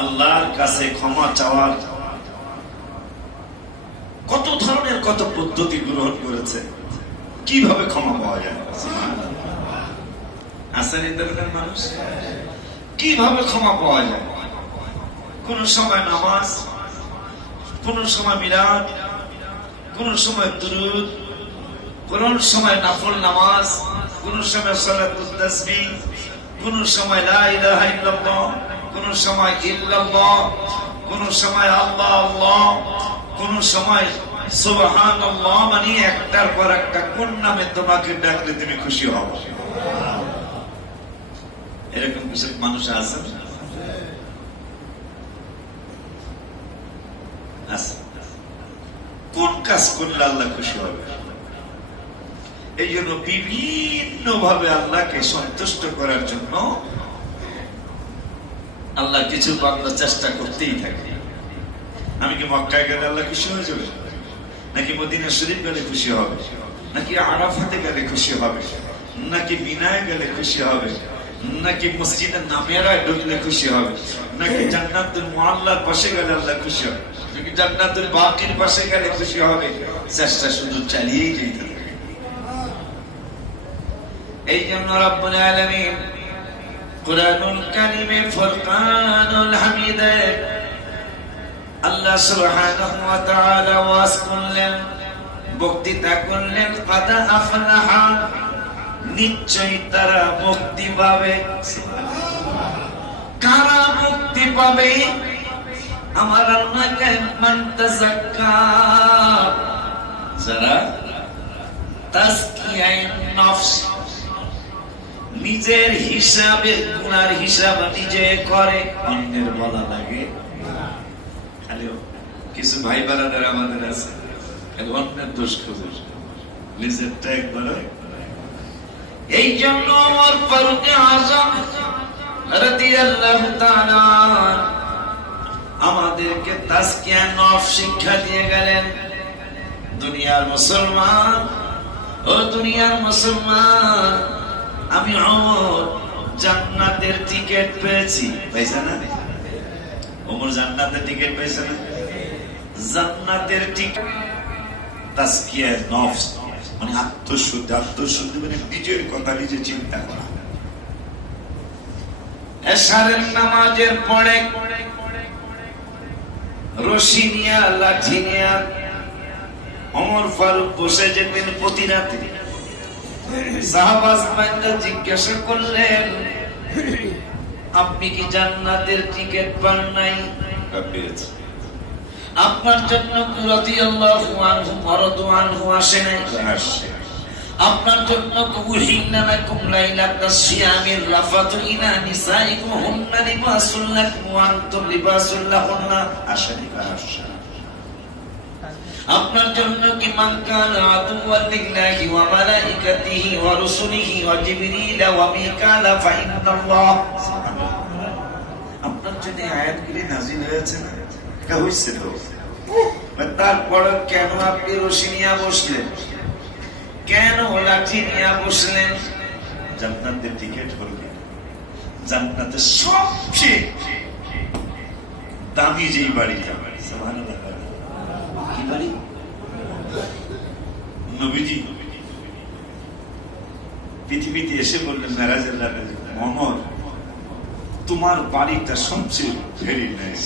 আল্লাহর কাছে ক্ষমা চাওয়ার কত ধরনের কত পদ্ধতি গ্রহণ করেছে, কিভাবে ক্ষমা পাওয়া যায়। আসেন এই ধরনের মানুষ, কিভাবে ক্ষমা পাওয়া যায়। কোন সময় নামাজ, কোন সময় মিলাদ, কোন সময় দুরূদ, কোন সময় নফল নামাজ, কোন সময় সালাতুত তাসবিহ, কোন সময় লা ইলাহা ইল্লাল্লাহ, কোন সময় ইল্লাল্লাহ, কোন সময় আল্লাহ আল্লাহ, কোন সময় সুবহানাল্লাহ। মানে একটার পর একটা কোন নামে তোমাকে ডাকলে তুমি খুশি হও। এরকম কিছু মানুষ আছে। কোন কাজ করলে আল্লাহ খুশি হবে? এই জন্য বিভিন্ন ভাবে আল্লাহকে সন্তুষ্ট করার জন্য আল্লাহ কিছু বান্দা চেষ্টা করতেই থাকে। আমি কি মক্কায় গেলে আল্লাহ খুশি হয়ে যাবে, নাকি মদিনা শরীফ গেলে খুশি হবে, নাকি আরাফাতে গেলে খুশি হবে, নাকি মিনায় গেলে খুশি হবে, নাকি মসজিদে নামেরায় ঢুকলে খুশি হবে, নাকি জান্নাতুল মুআল্লার পাশে গেলে আল্লাহ খুশি হবে, নাকি জান্নাতুল বাকির পাশে গেলে খুশি হবে? চেষ্টা শুধু চালিয়েই যেতে হবে। এই জন্য রব্বুল আলামিন কুরআনুল কারীমে ফুরকানুল হামিদে আল্লাহ সুবহানাহু ওয়া তাআলা ওয়াজ করলেন, বক্তৃতা করলেন, কাদ আফলাহা, নিশ্চয়ই তারা মুক্তি পাবে। কারা মুক্তি পাবে? আমার আল্লাহকে মান তাযাক্কা, যারা তাজকিয়ায়ে নফস, নিজের হিসাবে গুনার হিসাব নিজে করে, অন্যের বলা লাগে। খালি কিছু ভাই বারাদার আমাদের আছে, খালি অন্যের দোষ খোঁজে, নিজেরটা একবার। এই জন্য ওমর ফারুক আযম রাদিয়াল্লাহু তাআলা আমাদেরকে তাজকিয়া নফস শিক্ষা দিয়ে গেলেন। দুনিয়ার মুসলমান, ও দুনিয়ার মুসলমান, আমি ওমর জান্নাতের টিকিট পেয়েছি। পাইছে না? ওমর জান্নাতের টিকিট পেয়েছে না? জান্নাতের টিকিট তাজকিয়া নফস মানে আত্মশুদ্ধি। আত্মশুদ্ধি মানে নিজের কথা নিজে চিন্তা করা। এশারের নামাজের পরে রশি নিয়া, লাঠি নিয়া ওমর ফারুক বসে যেতেন প্রতি রাতে। সাহাবারা জিজ্ঞাসা করলেন, আপনি কি জান্নাতের টিকিট পান নাই? পেয়েছি। আপনার জন্য রাদিয়াল্লাহু আনহু ওয়ারাদু আনহু আসে নাই? আসে। আপনার জন্য কুহিনা লাকুম লাইলাতাস সিয়ামির রাফাতু ইলা নিসাইকুম হুন্না লিবাসুল লাকুম ওয়া আনতুম লিবাসুল লাহুন্না আসে নাই? আসে। আপনার জন্য কি মান কানা আদুওয়ান লিল্লাহি ওয়া মালাইকাতিহি ওয়া রুসুলিহি ওয়া জিবরিল ওয়া মিকালা ফা ইন্নাল্লাহ, আপনার জন্য আয়াতগুলি নাযিল হয়েছে না? এটা হইছে তো। তারপর কেন আপনি রশি নিয়ে বসলেন? কেন লাঠি নিয়ে বসলেন? জান্নাতের টিকিট হলো জান্নাতের সবচেয়ে দামি যেই বাড়িটা, সুবহানাল্লাহ, কি বাড়ি? নবীজি পৃথিবীতে এসে বললেন মেরাজের রাতে, ওমর তোমার বাড়িটা সবচেয়ে ভেরি নাইস,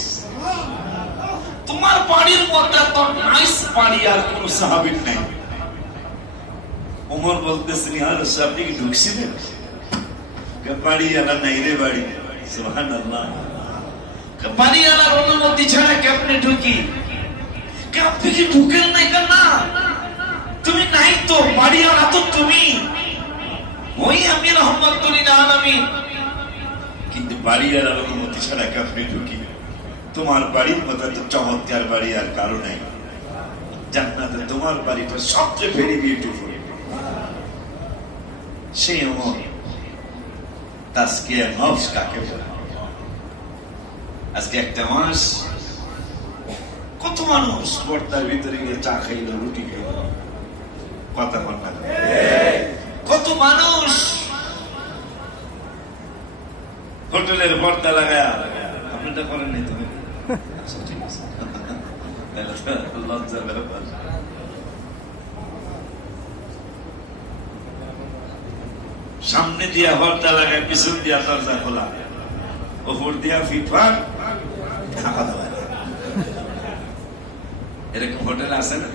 তোমার বাড়ির মধ্যে তো নাইস বাড়ি আর কোন সাহাবীর নাই। ওমর বলতেছেন, ইয়া রাসূল আপনি কি ঢুকছিলেন? বাড়ি আলা নাই রে বাড়ি। সুবহানাল্লাহ, বাড়ি আলার অনুমতি ছাড়া কেমনে ঢুকি? আপনি কি ঢুকেন নাই? কেন না, তুমি নাই তো, বাড়ি আলা তো তুমি, ওই আমি রহমাতুল্লিল আলামিন। কিন্তু বাড়ি আলার অনুমতি ছাড়া কেমনে ঢুকি? তোমার বাড়ির মতো তো চমৎকার বাড়ি আর কারো নাই জান্নাতে। তোমার বাড়িটা সবচেয়ে ভেরি বিউটিফুল। সেই ওমর তাজকিয়া নফস কাকে বলে? আজকে একটা মাস কত মানুষ পর্দার ভিতরে গিয়ে চা খাইল, রুটি খাইল, কথা বল না। কত মানুষ হোটেলের পর্দা লাগায় আপনারটা করেন নাই তুমি? আচ্ছা, ঠিক আছে। তাহলে তো লজ্জার ব্যাপার। সামনে দিয়া হরদা লাগায়, পিছন দিয়া দরজা খোলা, ওপর দিয়া ফিটফাট, খাওয়া দাওয়া। এরকম হোটেল আছে না?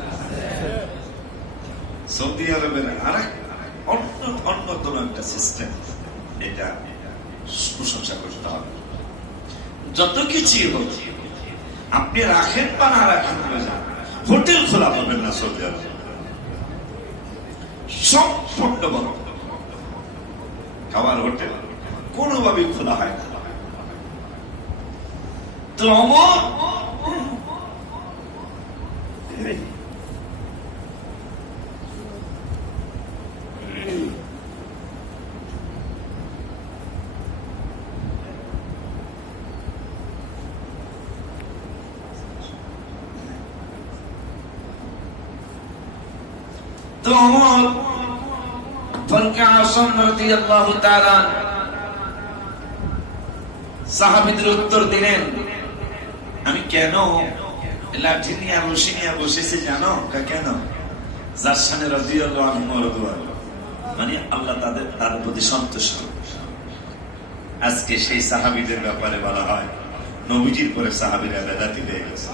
সৌদি আরবের আরেক অন্যতম একটা সিস্টেম, এটা প্রশংসা করতে হবে। যত কিছুই হোক, আপনি রাখেন বা না রাখেন, হোটেল খোলা পাবেন না সৌদি আরবে। সম্পূর্ণ বড় খাবার হোটেল কোনোভাবেই খোলা হয় না। তো ওমর ফারুক আযম রাদিয়াল্লাহু তাআলা সাহাবীদের উত্তর দিলেন, আমি কেন লাঠি নিয়ে রশি নিয়ে বসেছি জানো? কেন? যার সামনে রাদিয়াল্লাহু আনহু রাদিয়াল্লাহু, মানে আল্লাহ তাদের প্রতি সন্তুষ্ট। আজকে সেই সাহাবীদের ব্যাপারে বলা হয় নবীজির পরে সাহাবীরা বেদাতি হয়ে গেছে।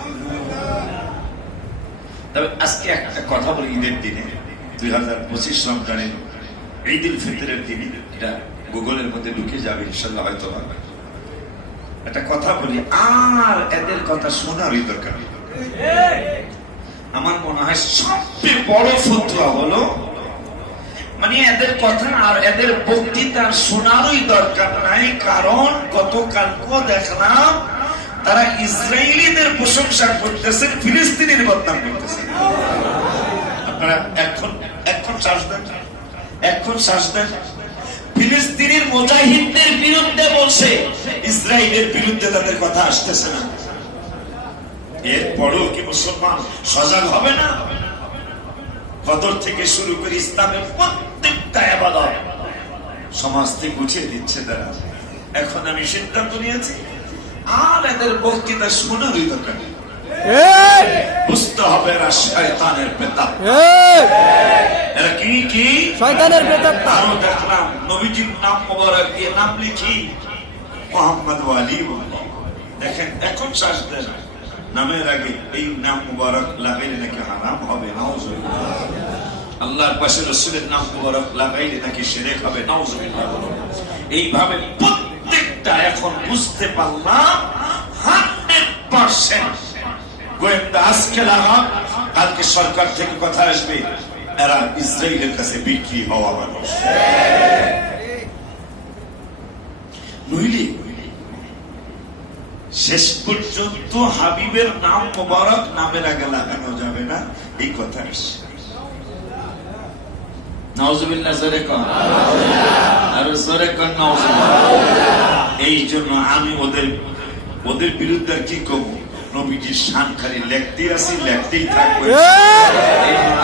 তবে আজকে একটা কথা বলি, ঈদের দিনে 2025 রমজানের ঈদ উল ফিতরের দিনে, এটা গুগলের মধ্যে ঢুকে যাবে ইনশাআল্লাহ, হয়তো একটা কথা বলি, আর এদের কথা শোনারই দরকার। আমার মনে হয় সবচেয়ে বড় ফতোয়া হলো, মানে এদের কথা আর এদের বক্তৃতা শোনারই দরকার নাই। কারণ গতকালকেও দেখলাম তারা ইসরায়েলিদের প্রশংসা করতেছেন, ফিলিস্তিনের বদনাম করতেছেন। আপনারা এখন শ্বাস দেন। ফিলিস্তিনের মুজাহিদদের বিরুদ্ধে বলছে, ইসরায়েলের বিরুদ্ধে তাদের কথা আসতেছে না। এরপরও কি মুসলমান সজাগ হবে না? কদর থেকে শুরু করে ইসলামের প্রত্যেকটা ইবাদত সমাজ থেকে উঠিয়ে দিচ্ছে তারা। এখন আমি সিদ্ধান্ত নিয়েছি, আর এদের বক্তৃতা শোনারই দরকার নেই। বুঝতে হবে এরা শয়তানের প্রেতাত্মা। এরা কি শয়তানের প্রেতাত্মা। আরো দেখলাম নবীজির নাম মোবারক দিয়ে নাম লিখি মুহাম্মদ ওয়ালি। দেখেন এখন শ্বাস দেন, নামের আগে এই নাম মোবারক লাগাইলে নাকি হারাম হবে, নাউজুবিল্লাহ। আল্লাহর পাশে রাসূলের নাম মোবারক লাগাইলে নাকি শিরক হবে, নাউজুবিল্লাহ। এইভাবে প্রত্যেকটা এখন বুঝতে পারলাম 100% গোয়েন্দা আজকে লাগাম, কালকে সরকার থেকে কথা আসবে, এরা ইসরায়েলের কাছে বিক্রি হওয়া মানুষ। নইলে শেষ পর্যন্ত হাবিবের নাম মোবারক নামের আগে লাগানো যাবে না, এই কথা আসছে। নাউজুবিল্লাহ, জোরে কোন, আর জোরে কোন নাউজুবিল্লাহ। এই জন্য আমি ওদের বিরুদ্ধে কি করব? নবীজির শান খালি লেখতে আসি, লেখতেই থাকবো।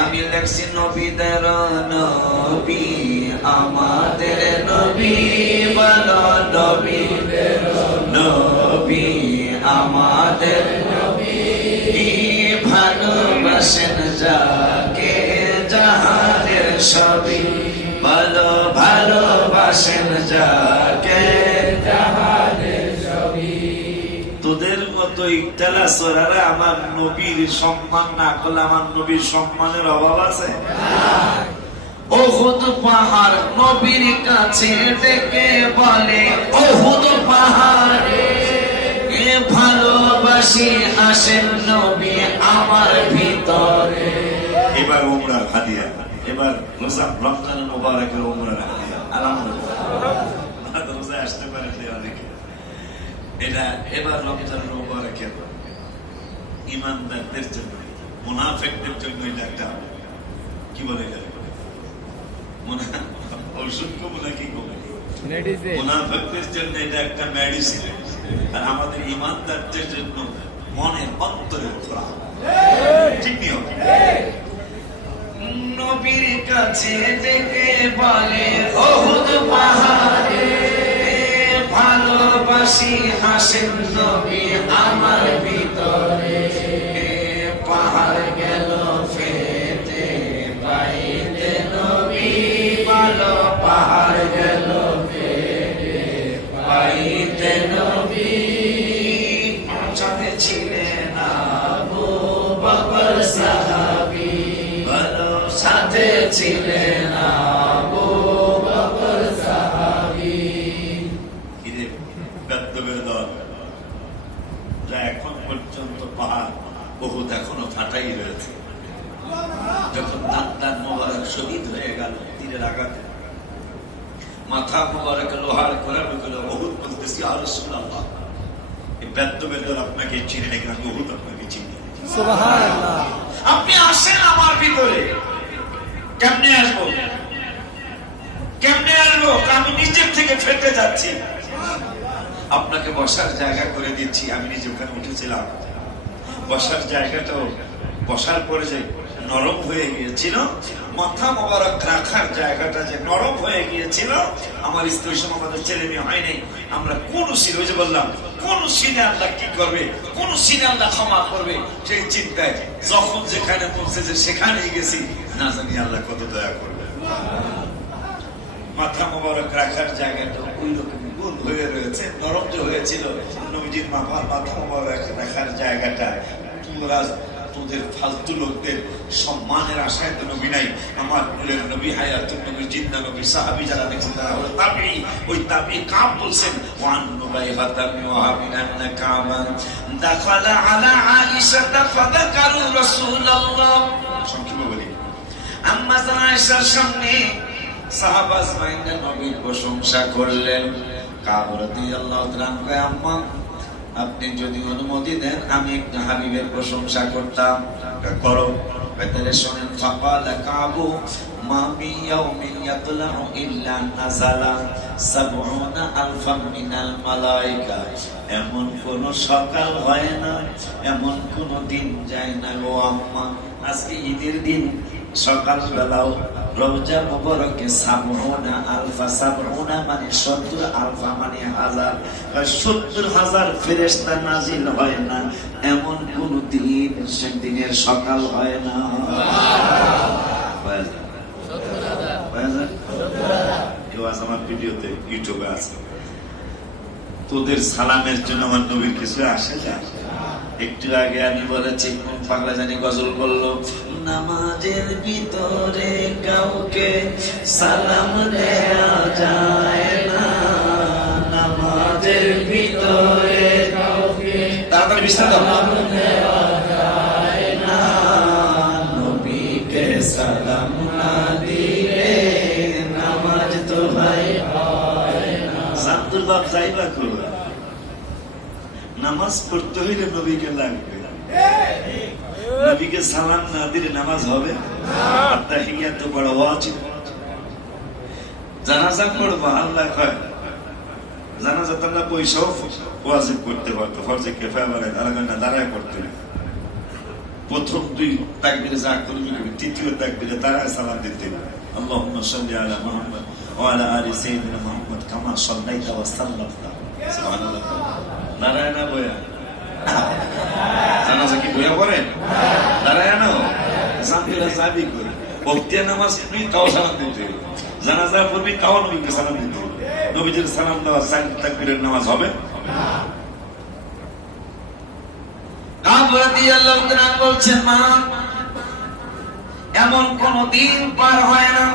আমি লেখছি নবীদের নবী, আমাদের নবী, বলো নবীদের নবী, আমাদের নবী, ভালোবাসেন যাকে জাহানের সবই, বলো ভালোবাসেন যাকে জাহানের সবই। তোদের মতো ইকতালা সরারা আমার নবীর সম্মান না করলে আমার নবীর সম্মানের অভাব আছে? ওহুদ পাহাড় নবীর কাছে ডেকে বলে, ওহুদ পাহাড়ে ভালোবাসি আসেন নবী আমার ভিতরে। এবার উমরার হাদিয়া, এবার রমজান মুবারকের উমরার হাদিয়া। আলহামদুলিল্লাহ, রোজা আসতে পারে অনেকে। এটা এবার রমজান মুবারকের ইমানদারদের জন্য, মুনাফিকদের জন্য এটা একটা কি বলে গেল, অসুখ নাকি মুনাফিকদের জন্য এটা একটা মেডিসিন, আর আমাদের ইমানদারদের জন্য মনের অন্তরের খোরাক। ঠিক নিও। নবীর কাছে ডেকে বলে, ওহুদ পাহাড়ে ভালোবাসা হাসি হাসেন নবী আমার ভিতরে, পাহাড় গেল ফেটে বাইতে নবী বলো, পাহাড় গেল ফেটে বাইতে নবী। সাথে ছিলেন আবু বকর সাহাবী বলো, সাথে ছিলেন আবু বকর সাহাবী। কিরে বেদবের দল যা এখন পর্যন্ত পাহাড় বহুত এখনো ফাটাই রয়েছে। যখন দাঁত মোবারক শহীদ হয়ে গেল তীরের আঘাতে, মাথা মোবারক লোহার করে গেল, বহুত বলতেছি আর রাসূলুল্লাহ এই বেদবের দল আপনাকে চিনে নাকি? আমি বহুত আপনাকে চিনি। সুবহানাল্লাহ। আপনি আসেন আমার ভিতরে। কেমনে আসবো? কেমনে আসবো? আমি নিজের থেকে ফেটে যাচ্ছি। আপনাকে বসার জায়গা করে দিচ্ছি। আমি নিজে ওখানে উঠেছিলাম, বসার জায়গাটাও বসার পরে যে নরম হয়ে গিয়েছিল, মাথা মোবারক রাখার জায়গাটা যে নরম হয়ে গিয়েছিল, আমার স্ত্রী সঙ্গে আমাদের ছেলে মেয়ে হয় নাই। আমরা কোন সিনে, ওই যে বললাম কোন সিনে আল্লাহ কি করবে, কোন সিনে আল্লাহ ক্ষমা করবে, সেই চিন্তায় যখন যেখানে পৌঁছেছে সেখানেই গেছি, না জানি আল্লাহ কত দয়া করবে। মাথা মোবারক রাখার জায়গাটা ওই রকম গুণ হয়ে রয়েছে, নরম যে হয়েছিল নবীজির মাথা মোবারক রাখার জায়গাটা। তোদের ফালতু লোকদের সম্মানের আশায় তো নবী নাই। আমার নূরের নবী, হায়াতুন নবী, জিন্দা নবী, সাহাবী যারা দেখছেন তারা হলো তাবিঈ। ওই তাবিঈ কাব বলছেন, ওয়ান নুবাইহাতা মিন ওয়াহাবিন আন্না কামান দাখালা আলা আয়েশা ফাযাকারু রাসূলুল্লাহ। সংক্ষেপে বলি, আম্মা আয়েশার সামনে সাহাবা আজমাইনরা নবীর প্রশংসা করলেন। কাব রাদিয়াল্লাহু তাআলা কয়, আম্মা আপনি যদি অনুমতি দেন আমি একটু হাবিবের প্রশংসা করতাম। করো। তাহলে শোনেন, ফাকালা কাবু মা বিয়াউমিন ইয়াতলাউ ইল্লা নাযালা ৭০,০০০ মিনাল মালায়েকা। এমন কোন সকাল হয় না, এমন কোন দিন যায় না গো আম্মা, আজকে ঈদের দিন সকাল বেলাও রওজা মুবারকে ৭০,০০০, ৭০ মানে ৭০,০০০ মানে হাজার, ৭০,০০০ ফেরেশতা নাজিল হয় না, এমন কোন দিন সেদিনের সকাল হয় না। আমার ভিডিওতে ইউটিউবে আছে। তোদের সালামের জন্য আমার নবীর কিছু আসে যায়। একটু আগে আমি বলেছি পাগলা জানি গজল করলো, নামাজের ভিতরে কাউকে সালাম দেয়া যায় না, নামাজের ভিতরে কাউকে তাড়াতাড়ি বিস্তারিত সালাম দেয়া যায় না, নবীকে সালাম না দিলে নামাজ তো ভাই হয় না। সান্তুর বাপ যাইবা করবা, নামাজ পড়তে হইলে নবীকে লাগবে। নবীকে সালাম না দিলে নামাজ হবে? তাহিয়াত তো বড় ওয়াজিব। জানাজা পড়বা, আল্লাহ কয় জানাজা তো আল্লাহ পয়সাও ওয়াজিব করতে পারতো, ফরজে কিফায়া বলে আলাদা দাঁড়ায় করতে। প্রথম ২ তাকবীরে যা করবি, তৃতীয় তাকবীরে দাঁড়ায় সালাম দিতে হবে। আল্লাহুম্মা সাল্লি আলা মুহাম্মদ ওয়া আলা আলি সাইয়্যিদিনা মুহাম্মদ কামা সাল্লাইতা ওয়া সাল্লামতা। সুবহানাল্লাহ। দাঁড়ায় না বয়া? জানাজা কি বয়া পড়ে? দাঁড়ায় না সামনে যাবি করে বক্তিয়া নামাজ পড়বি তাও সালাম দিতে হবে, জানাজা পড়বি তাও নবীকে সালাম দিতে হবে। নবীজির সালাম দেওয়া ৪ তাকবীরের নামাজ হবে? আবু রাদিয়াল্লাহু তাআলা বলছেন, মা এমন কোন দিন পার হয় না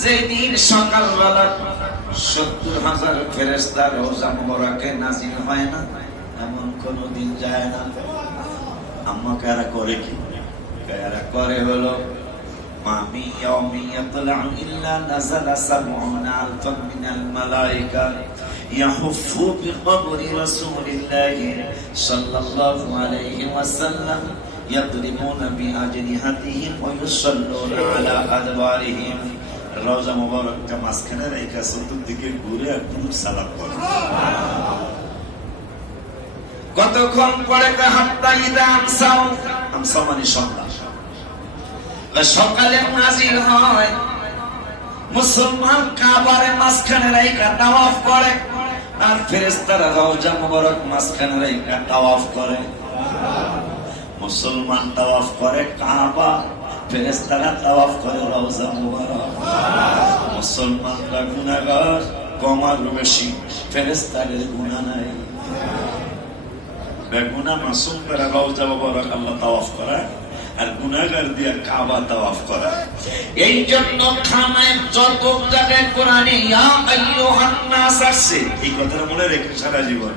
যে দিন সকালবেলা ৭০,০০০ ফেরেশতা রওজা মুবারকে নাজিল হয় না, এমন কোন দিন যায় না। আম্মা কারা করে কি? কারা করে হলো মা বিয়াউমিন ইয়াতলাউ ইল্লা নাযালা ৭০,০০০ মিনাল মালায়েকা ইয়াহুফু বিকবরি রাসূলিল্লাহি সাল্লাল্লাহু আলাইহি ওয়াসাল্লাম ইয়াদরিবুনা বিআজনিহাতিহিম ওয়া ইউসাল্লুনা আলা আদবারিহিম। রওজা মুবারকটা মাঝখানে রেখে চতুর্দিকে ঘুরে একদম সালাম করে। কতক্ষণ পরে হাত্তা ইদা আমসাও, আমসা মানে সন্ধ্যা, সকালে নাজিল হয়। মুসলমান কাবার মাঝখানে রেখে তাওয়াফ করে, আর ফেরেশতারা রওজা মুবারক মাঝখানে রেখে তাওয়াফ করে। মুসলমান তাওয়াফ করে কাবা, ফেরেশতারা তাওয়াফ করে রওজা মুবারক। মুসলমানরা গুনাহগার কম আর বেশি, ফেরেশতাদের গুনাহ নাই। বেগুনা মাসুম করে রওজা মুবারক আল্লাহ তাওয়াফ করে, আর গুনাহগার দিয়ে কাবা তাওয়াফ করে। এই জন্য খানায় যত জায়গায় কোরআনে ইয়া আইয়ুহান নাস আছে, এই কথাটা মনে রেখে সারা জীবন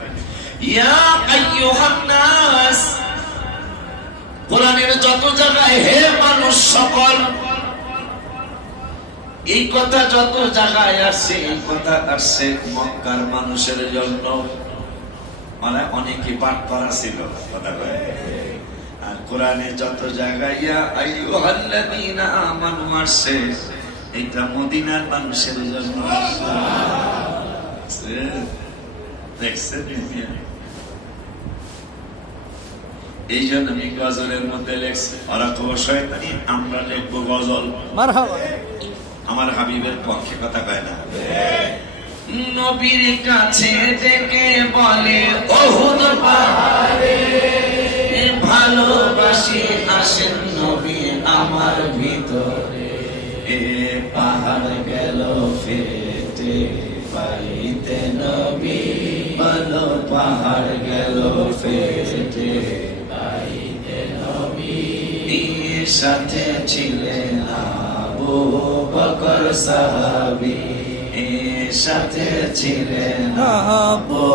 ইয়া আইয়ুহান নাস। কোরআনের যত জায়গায় হে মানুষ সকল, এই কথা যত জায়গায় আসছে, এই কথা আসছে মক্কার মানুষের জন্য। মানে অনেকে পাঠ করা ছিল কথা কয়। আর কোরআনে যত জায়গায় ইয়া আইয়ুহাল্লাযীনা আমানু আসছে, এটা মদিনার মানুষের জন্য আসছে। দেখছেন? এই জন্য আমি গজলের মধ্যে লেখছি, ওরা তো শয়তানি, আমরা লিখবো গজল। মারহাবা। আমার হাবিবের পক্ষে কথা কয় না। নবীর কাছে থেকে বলে ওহুদ পাহাড়ে ভালোবাসি আসেন নবী আমার ভিতরে। এ পাহাড় গেল ফেটে পাইতে নবী, বলো পাহাড় গেল ফেটে পাইতে নবী। সাথে ছিলেন আবু বকর সাহাবী, সাথে ছিলেন আবু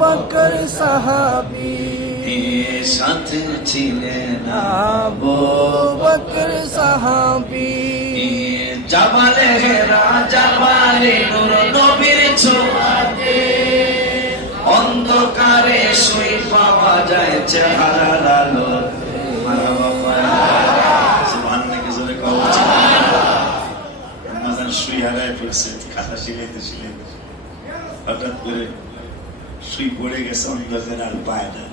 বকর সাহাবী, সাথে ছিলেন আবু বকর সাহাবী। জাবালে হেরা জাবালে নূর নবীর ছোঁয়াতে, অন্ধকারে শুই পাওয়া যায় চেহারার আলো। শুই হারায় ফেলছে, খাতা শিখাইতে শিখাইতে হঠাৎ করে শুই পড়ে গেছে, অন্ধকার আর পায় না।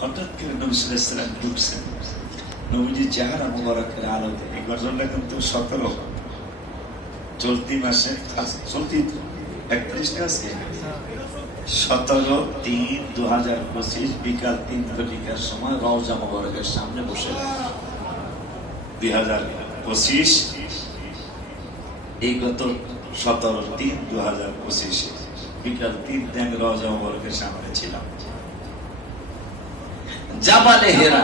হঠাৎ করে নবী সাল্লাল্লাহু আলাইহি ওয়াসাল্লাম ঢুকছেন নবীজির চেহারা মুবারকের আলোতে। এই গজলটা কিন্তু 17 চলতি মাসে, চলতি 31 আছে 17/3/2025 বিকাল 3:00 সময় রওজা মুবারকের সামনে বসে 2025 এই গত 17/3/2025 বিকাল 3 আমি রওজা মুবারকের সামনে ছিলাম। জাবালে হেরা,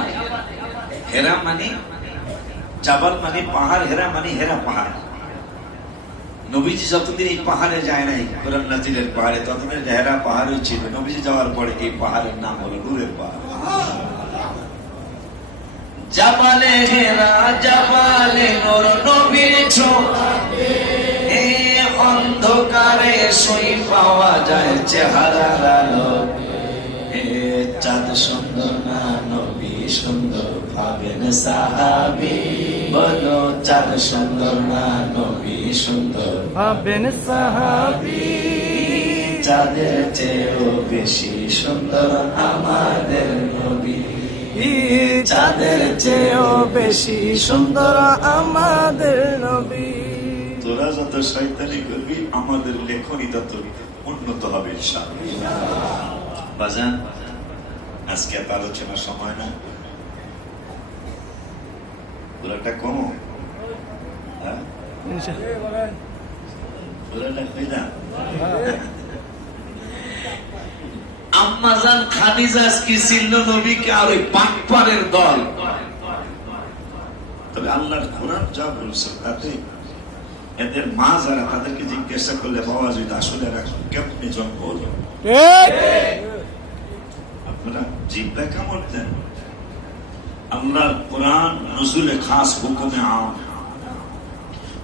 হেরা মানে জাবাল মানে পাহাড়, হেরা মানে হেরা পাহাড়। নবীজি যতদিন এই পাহাড়ে যায় নাই কোরআন নাজিলের পাহাড়ে, ততদিন হেরা পাহাড়ই ছিল। নবীজি যাওয়ার পরে এই পাহাড়ের নাম হলো নূরের পাহাড়। জাবালে হেরা জাবালে নূর নবীর ছোঁয়াতে, অন্ধকারে শুই পাওয়া যায় চেহারার আলো। চাঁদ সুন্দর না নবী সুন্দর ভাবেন সাহাবী, বলো চাঁদ সুন্দর না নবী সুন্দর ভাবেন সাহাবী। চাঁদের চেয়েও বেশি সুন্দর আমাদের নবী, চাঁদের চেয়েও বেশি সুন্দর আমাদের নবী। তোরা যত শয়তানি করবি আমাদের লেখনী তত উন্নত হবে ইনশাআল্লাহ। বাজান আজকে এত আলোচনার সময় না, পুরাটা কম আম্মাজান খাদিজা কি ছিল নবীকে আর ওই পাকপারের দল। তবে আল্লাহর কোরআন যা বলছে তাতে এদের মা যারা, তাদেরকে জিজ্ঞাসা করলে বাবা যদি আসলে কেমনে জন্ম হলো, আপনারা জিব্বা কামড় দেন। আল্লাহর কোরআন নজুলে খাস হুকুমে আম,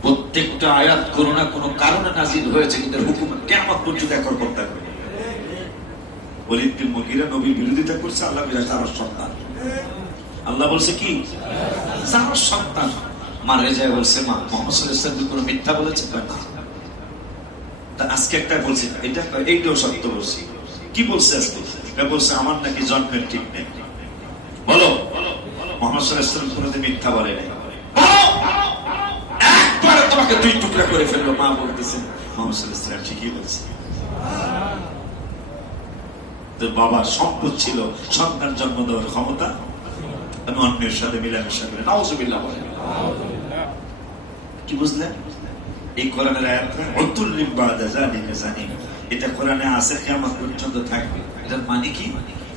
প্রত্যেকটা আয়াত কোনো না কোনো কারণে নাজিল হয়েছে, কিন্তু হুকুম কিয়ামত পর্যন্ত একর করতে হবে। ওলীদ বিন মুগীরা নবীর বিরোধিতা করছে, আল্লাহ বলে তার সন্তান। আল্লাহ বলছে কি তার সন্তান। মারে যায় বলছে মা মুহাম্মদ সাল্লাল্লাহু আলাইহি ওয়াসাল্লাম কোনো মিথ্যা বলেছে না। তা আজকে একটা বলছে এটা এইটাও সত্য বলছি। কি বলছে আজকে? বলছে আমার নাকি জন্মের ঠিক নেই। বলো মুহাম্মদ সাল্লাল্লাহু আলাইহি ওয়াসাল্লাম কোনোদিন মিথ্যা বলে নাই। একবারে তোমাকে দুই টুকরা করে ফেললো। মা বলতেছে মুহাম্মদ সাল্লাল্লাহু আলাইহি ওয়াসাল্লাম ঠিকই বলছে। তো বাবার সম্পদ ছিল সন্তান জন্ম দেওয়ার ক্ষমতা, আমি অন্যের সাথে মিলামেশা করে নাউজুবিল্লাহ বলেন। কি বুঝলেন? এই কোরআনের আয়াত অতুল্লিম বাদা জালিকা জানিম, এটা কোরআনে আছে, কিয়ামত পর্যন্ত থাকবে। এটার মানে কি?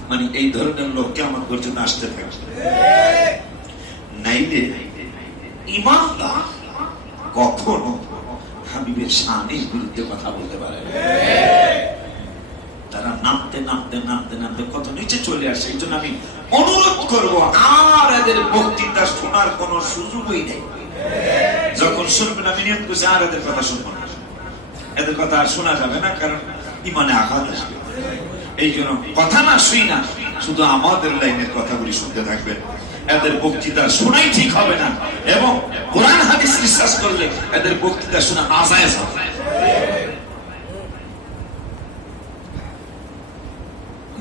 মানে এই ধরনের লোক কিয়ামত পর্যন্ত আসতে থাকবে। নাইলে ইমানদার কখনো হাবিবের শানের বিরুদ্ধে কথা বলতে পারে না। তারা নামতে নামতে নামতে নামতে কত নিচে চলে আসে। এই জন্য আমি অনুরোধ করব, আর এদের বক্তৃতা শোনার কোন সুযোগই নেই। যখন শুনবেন আমি নিয়ত করছি আর এদের কথা শুনবো না, এদের কথা আর শোনা যাবে না, কারণ ইমানে আঘাত আসবে। এই জন্য কথা না শুই না, শুধু আমাদের লাইনের কথাগুলি শুনতে থাকবেন। এদের বক্তৃতা শোনাই ঠিক হবে না, এবং কোরআন হাদিস বিশ্বাস করলে এদের বক্তৃতা শোনা আজায়েজ হবে।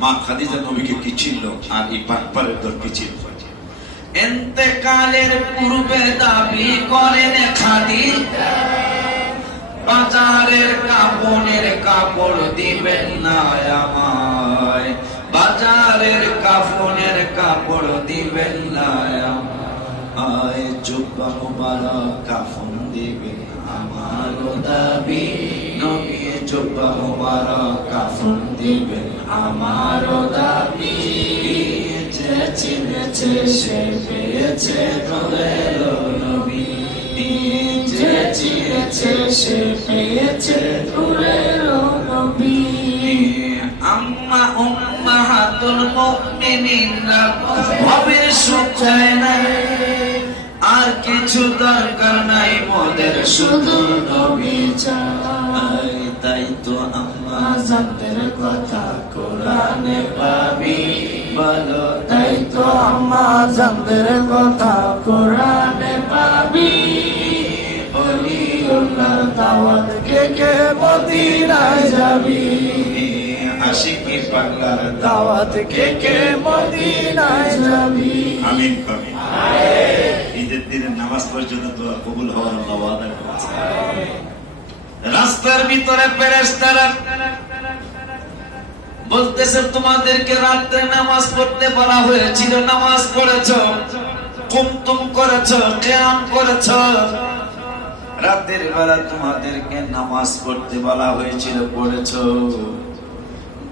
মা খাদিজা নবীকে কি ছিল আর এই বাটপারের দল কি ছিল? ইন্তেকালের পূর্বে দাবি করেন খাদিজা, বাজারের কাপড়ের কাপড় দিবেন না আমায়, বাজারের কাপড়ের কাপড় দিবেন না আমায়, জুব্বা মুবারক কাফন দিবেন আমার দাবি, নবী জুব্বা মুবারক কাফন দিবেন আমার দাবি, যে চিনেছে সে পেয়েছে নূরের নবী, যে চিনেছে সে পেয়েছে নূরের নবী। আম্মা উম্মাহাতুল মুমিনিনা ভবের সুখ চায় না, আর কিছু দরকার নাই মোদের, শুধু নবী চাই। তাই তো আম্মা জানদের কথা কোরআনে পাবি, বলো তাই তো আম্মা জানদের কথা কোরআনে পাবি, ওলিউল্লাহর দাওয়াত কে কে মদিনায় যাবি, আশিকি পাগলার দাওয়াত কে কে মদিনায় যাবি। আমিন আমিন। ঈদের দিনের নামাজ পর্যন্ত দোয়া কবুল হওয়ার আল্লাহ ওয়াদা করেছে। রাস্তার ভিতরে ফেরেশতারা বলতেছে, তোমাদেরকে রাত্রে নামাজ পড়তে বলা হয়েছিল, নামাজ পড়েছো, কুমতুম করেছো, কিয়াম করেছো। রাতের বেলা তোমাদেরকে নামাজ পড়তে বলা হয়েছিল, পড়েছো।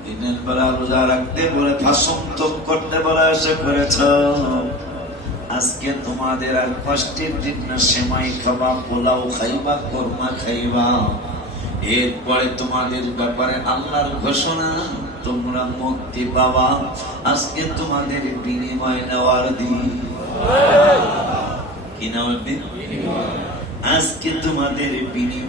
দিনের বেলা রোজা রাখতে বলে ফাসন্তম করতে বলা হয়েছে, করেছো। আজকে তোমাদের আর কষ্টের দিন না, সেমাই খাবা, পোলাও খাইবা, কোরমা খাইবা। এরপরে তোমাদের ব্যাপারে আল্লাহর ঘোষণা, তোমরা মুক্তি পাবা। আজকে তোমাদের বিনিময় নেওয়ার দিন। কি নেওয়ার দিন? আজকে তোমাদের বিনিময়